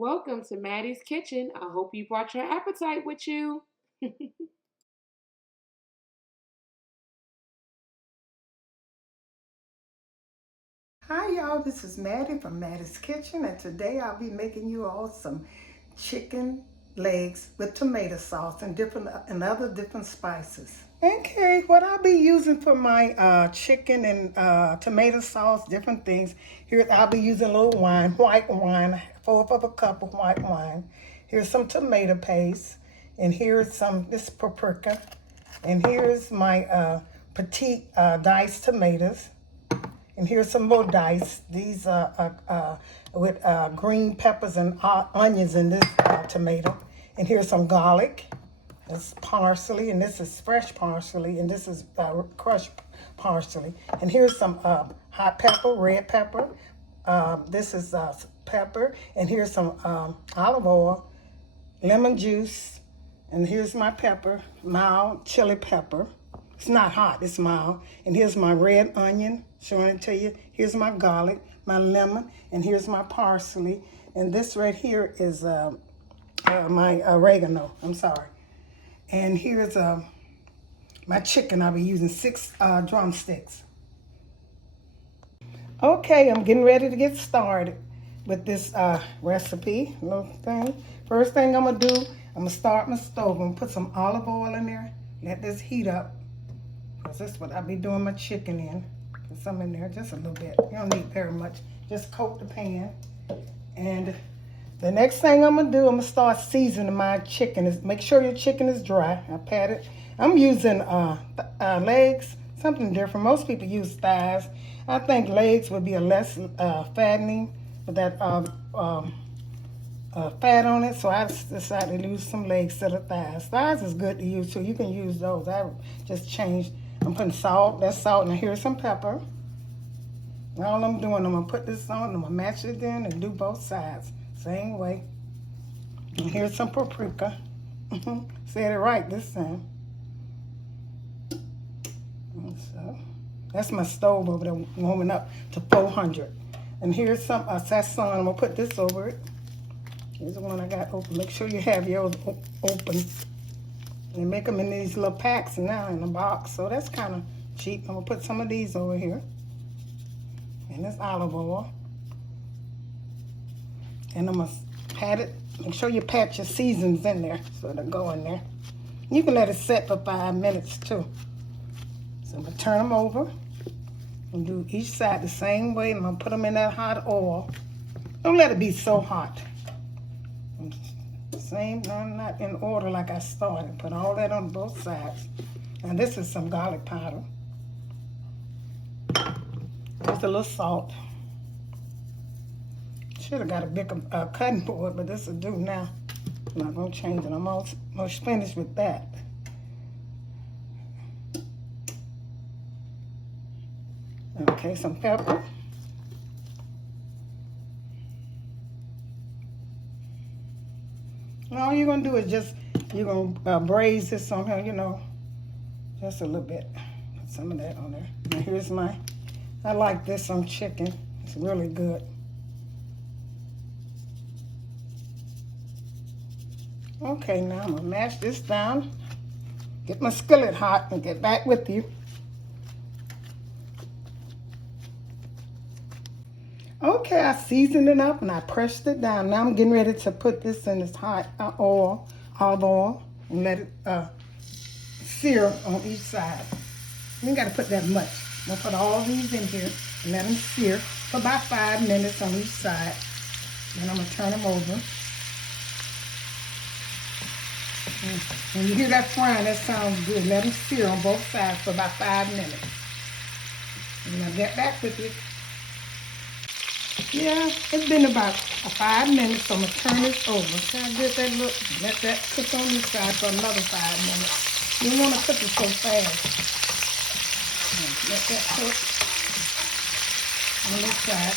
Welcome to Mattie's Kitchen. I hope you brought your appetite with you. Hi y'all, this is Mattie from Mattie's Kitchen, and today I'll be making you all some chicken legs with tomato sauce and other different spices. Okay, what I'll be using for my chicken and tomato sauce, different things. Here I'll be using a little wine, white wine, fourth of a cup of white wine. Here's some tomato paste, and here's this paprika, and here's my petite diced tomatoes. And here's some more dice. These are with green peppers and onions in this tomato. And here's some garlic. This parsley, and this is fresh parsley, and this is crushed parsley. And here's some hot pepper, red pepper. This is pepper. And here's some olive oil, lemon juice. And here's my pepper, mild chili pepper. It's not hot, it's mild. And here's my red onion, showing it to you. Here's my garlic, my lemon, and here's my parsley. And this right here is my oregano, I'm sorry. And here's my chicken. I'll be using 6 drumsticks. Okay, I'm getting ready to get started with this recipe, little thing. First thing I'm gonna do, I'm gonna start my stove. I'm gonna put some olive oil in there, let this heat up. Because that's what I'll be doing my chicken in. Put some in there, just a little bit. You don't need very much. Just coat the pan. And the next thing I'm going to do, I'm going to start seasoning my chicken. Make sure your chicken is dry. I pat it. I'm using legs, something different. Most people use thighs. I think legs would be a less fattening with that fat on it, so I decided to use some legs instead of thighs. Thighs is good to use too. You can use those. I just changed. I'm putting salt. That's salt, and here's some pepper. And all I'm doing, I'm gonna put this on. I'm gonna match it in and do both sides same way. And here's some paprika. Said it right this time. And so that's my stove over there warming up to 400. And here's some Sazon. I'm gonna put this over it. Here's the one I got open. Make sure you have yours open. They make them in these little packs now in a box, so that's kind of cheap. I'm gonna put some of these over here. And this olive oil. And I'm gonna pat it. Make sure you pat your seasons in there so it'll go in there. You can let it set for 5 minutes too. So I'm gonna turn them over and do each side the same way. I'm gonna put them in that hot oil. Don't let it be so hot. Same, not in order like I started. Put all that on both sides. And this is some garlic powder. Just a little salt. Should have got a bigger cutting board, but this will do now. I'm not gonna change it. I'm almost finished with that. Okay, some pepper. And all you're gonna do is you're gonna braise this on here, just a little bit. Put some of that on there. And here's I like this on chicken. It's really good. Okay, now I'm gonna mash this down. Get my skillet hot and get back with you. Okay, I seasoned it up and I pressed it down. Now I'm getting ready to put this in this hot olive oil, and let it sear on each side. You ain't got to put that much. I'm gonna put all these in here and let them sear for about 5 minutes on each side. Then I'm gonna turn them over. When you hear that frying, that sounds good. Let them sear on both sides for about 5 minutes. And I'll get back with you. Yeah, it's been about 5 minutes, so I'm going to turn this over. See how good that look? Let that cook on this side for another 5 minutes. You don't want to cook it so fast. Let that cook on this side.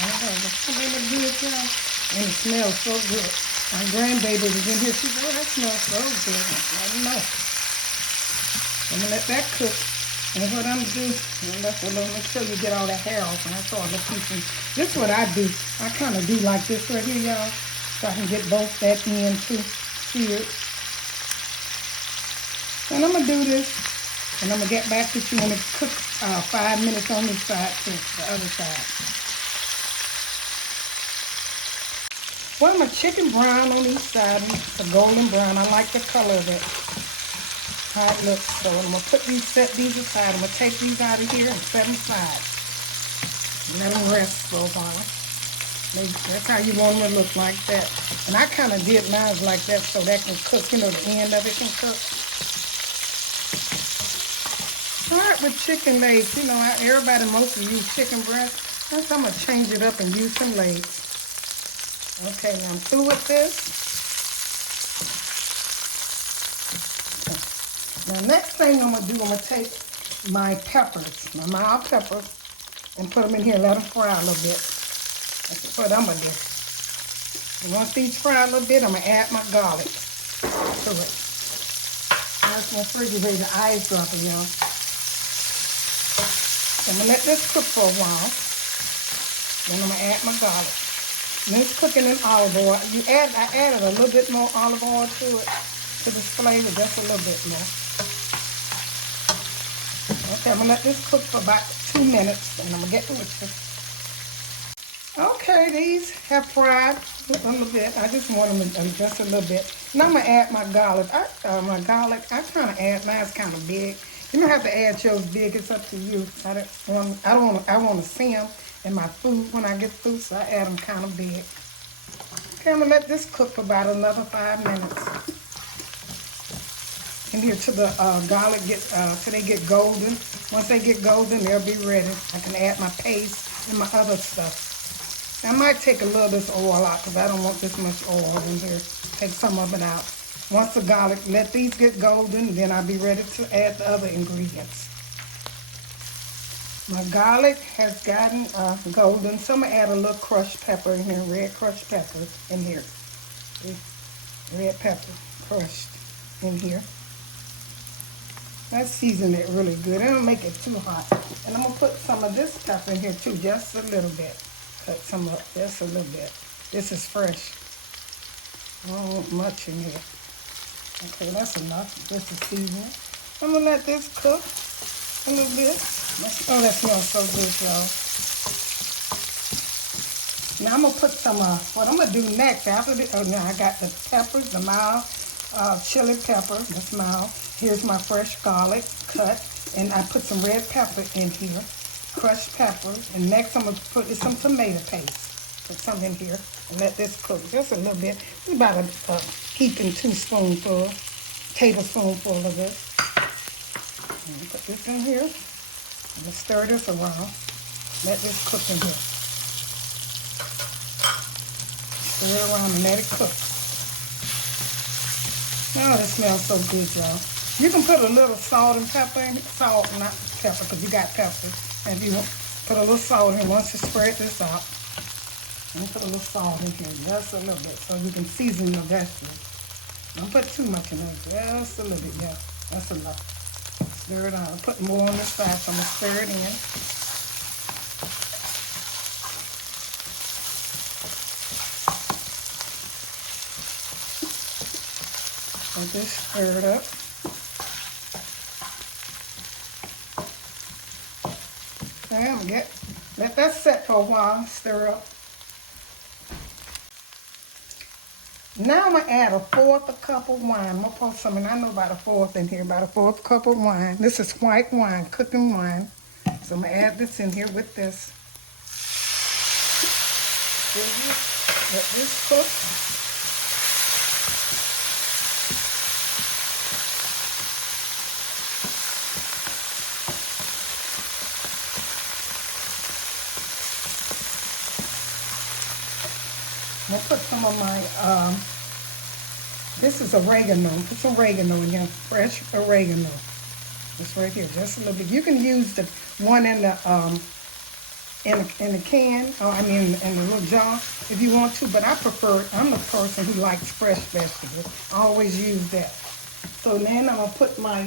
Doesn't that look good, y'all? And it smells so good. My grandbaby was in here. She said, oh, that smells so good. I don't know. I'm going to let that cook. And what I'm gonna do, make sure you get all the hair off, and that's all the pieces. This is what I do. I kind of do like this right here, y'all, so I can get both that end too seared. And I'm gonna do this, and I'm gonna get back with you when it cooks 5 minutes on this side to the other side. Well, my chicken brown on each side, it's a golden brown. I like the color of it. How it looks. So I'm gonna set these aside. I'm gonna take these out of here and set them aside. Let them rest for a while. That's how you want them to look, like that. And I kind of did mine like that so that can cook. You know, the end of it can cook. Start with chicken legs. You know, everybody mostly use chicken breast. I'm gonna change it up and use some legs. Okay, now I'm through with this. Now, next thing I'm going to do, I'm going to take my peppers, my mild peppers, and put them in here and let them fry a little bit. That's what I'm going to do. And once these fry a little bit, I'm going to add my garlic to it. That's my refrigerator ice dropping, y'all. I'm going to let this cook for a while. Then I'm going to add my garlic. And it's cooking in olive oil. I added a little bit more olive oil to it, to this flavor, just a little bit more. Okay, I'm going to let this cook for about 2 minutes, and I'm going to get with you. Okay, these have fried a little bit. I just want them just a little bit. Now I'm going to add my garlic. I kind of add, mine's kind of big. You don't have to add yours big. It's up to you. I want to see them in my food when I get through, so I add them kind of big. Okay, I'm going to let this cook for about another 5 minutes. And here till the garlic till they get golden. Once they get golden, they'll be ready. I can add my paste and my other stuff. I might take a little of this oil out because I don't want this much oil in here. Take some of it out. Once the garlic, let these get golden, then I'll be ready to add the other ingredients. My garlic has gotten golden, so I'm going to add a little crushed pepper in here, red crushed pepper in here. See? Red pepper crushed in here. Let's season it really good. I don't make it too hot. And I'm going to put some of this pepper in here too, just a little bit. Cut some up, just a little bit. This is fresh. I don't want much in here. Okay, that's enough. Just a seasoning. I'm going to let this cook a little bit. Oh, that smells so good, y'all. Now I'm going to put some, what I'm going to do next, after the, now I got the peppers, the mild chili pepper, that's mild. Here's my fresh garlic cut, and I put some red pepper in here, crushed pepper, and next I'm going to put some tomato paste. Put some in here and let this cook just a little bit. It's about a heaping tablespoonful of this. I'm going to put this in here. I'm going to stir this around. Let this cook in here. Stir it around and let it cook. Oh, this smells so good, y'all. You can put a little salt and pepper in it. Salt, not pepper, because you got pepper. And if you want, put a little salt in once you spread this out. And put a little salt in here, just a little bit, so you can season the vegetables. Don't put too much in there, just a little bit, yeah. That's enough. Stir it out. I'll put more on this side, so I'm going to stir it in. Let this stir it up. Okay, I'm going to let that set for a while, stir up. Now I'm going to add a 1/4 cup of wine. I'm going to put some, and I know about a 1/4 in here, about a 1/4 cup of wine. This is white wine, cooking wine. So I'm going to add this in here with this. Let this cook. I'm going to put some of my, this is oregano. Put some oregano in here, fresh oregano. This right here, just a little bit. You can use the one in the can, or I mean in the little jar if you want to, but I prefer, I'm the person who likes fresh vegetables. I always use that. So then I'm gonna put my,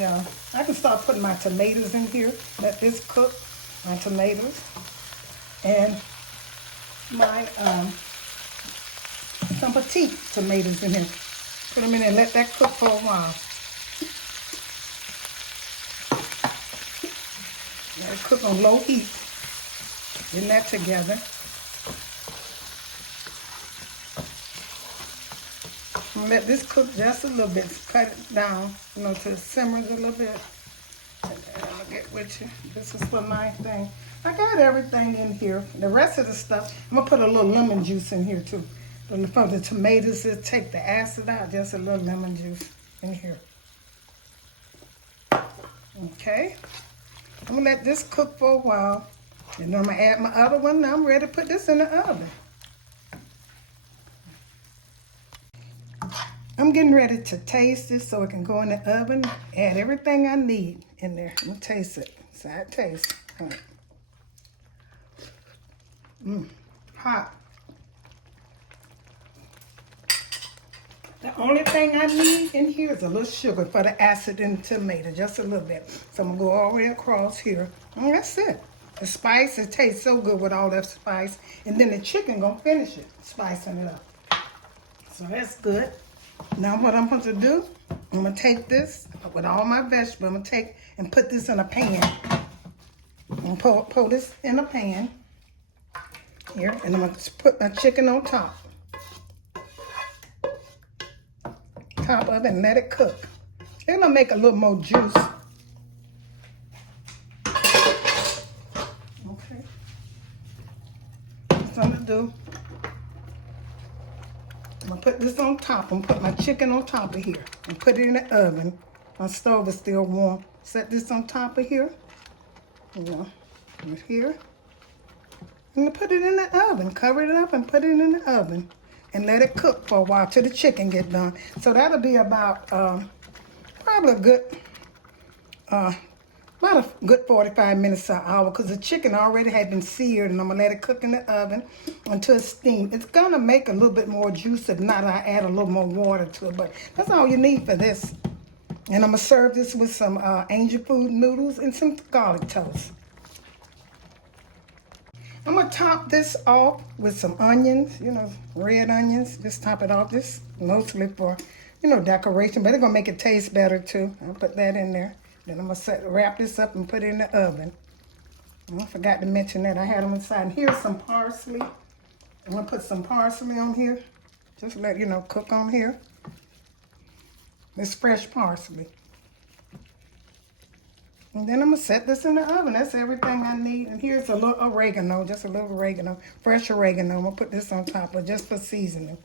I can start putting my tomatoes in here. Let this cook, my tomatoes. And my, some petite tomatoes in here. Put them in there and let that cook for a while. Let it cook on low heat. Getting that together. I'm gonna let this cook just a little bit. Cut it down, you know, till it simmers a little bit. And then I'm gonna get with you. This is for my thing. I got everything in here. The rest of the stuff, I'm gonna put a little lemon juice in here too. From the tomatoes, to take the acid out, just a little lemon juice in here. Okay. I'm gonna let this cook for a while. And then I'm gonna add my other one. Now I'm ready to put this in the oven. I'm getting ready to taste this so it can go in the oven. Add everything I need in there. I'm gonna taste it. Side taste. Hot. The only thing I need in here is a little sugar for the acid in the tomato, just a little bit. So I'm gonna go all the way across here. And that's it. The spice, it tastes so good with all that spice. And then the chicken gonna finish it, spicing it up. So that's good. Now what I'm going to do, I'm going to take this with all my vegetables. I'm going to take and put this in a pan. I'm going to pour this in a pan here. And I'm going to put my chicken on top. Top of it and let it cook. It's going to make a little more juice. Okay. That's what I'm going to do. I'm gonna put this on top. I'm gonna put my chicken on top of here and put it in the oven. My stove is still warm. Set this on top of here. You know, right here. And put it in the oven. Cover it up and put it in the oven. And let it cook for a while till the chicken get done. So that'll be about probably a good about a good 45 minutes to an hour, because the chicken already had been seared, and I'm gonna let it cook in the oven until it's steamed. It's gonna make a little bit more juice. If not, I add a little more water to it, but that's all you need for this. And I'm gonna serve this with some angel food noodles and some garlic toast. I'm gonna top this off with some onions, you know, red onions. Just top it off. This mostly for, you know, decoration, but it's gonna make it taste better too. I'll put that in there. Then I'm gonna wrap this up and put it in the oven. I forgot to mention that I had them inside. And here's some parsley. I'm gonna put some parsley on here. Just let you know, cook on here. This fresh parsley. And then I'm gonna set this in the oven. That's everything I need. And here's a little oregano, just a little oregano, fresh oregano. I'm gonna put this on top of just for seasoning,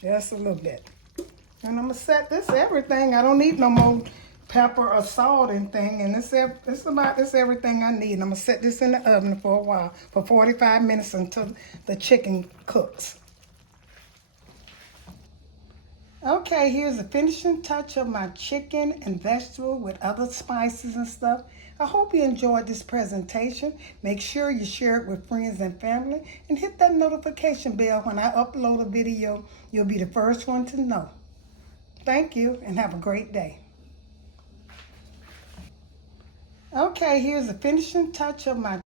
just a little bit. And I'm gonna set this everything. I don't need no more pepper or salt and thing, and it's about this everything I need. And I'm gonna set this in the oven for a while, for 45 minutes until the chicken cooks. Okay, here's the finishing touch of my chicken and vegetable with other spices and stuff. I hope you enjoyed this presentation. Make sure you share it with friends and family, and hit that notification bell when I upload a video. You'll be the first one to know. Thank you, and have a great day. Okay, here's the finishing touch of my